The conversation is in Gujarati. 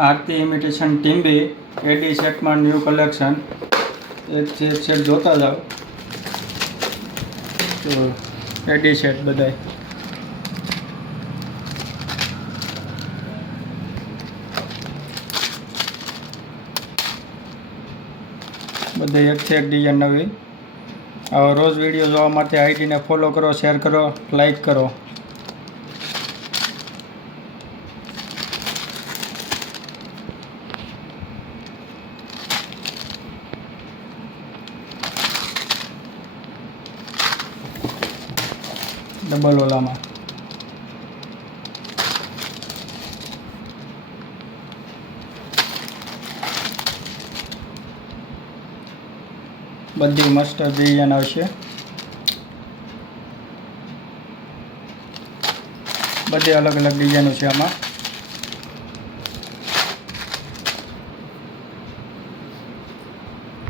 આરતી ઇમિટેશન ટીમ્બી એડી સેટમાં ન્યૂ કલેક્શન એકથી એક સેટ જોતા જાઓ. તો એડી સેટ બધાય બધે એકથી એક ડિઝાઇન નવી. આવા રોજ વિડીયો જોવા માટે આઈડીને ફોલો કરો, શેર કરો, લાઈક કરો. ડબલ ઓલામાં બધી મસ્ત ડિઝાઇન આવશે. બધી અલગ અલગ ડિઝાઇનો છે આમાં.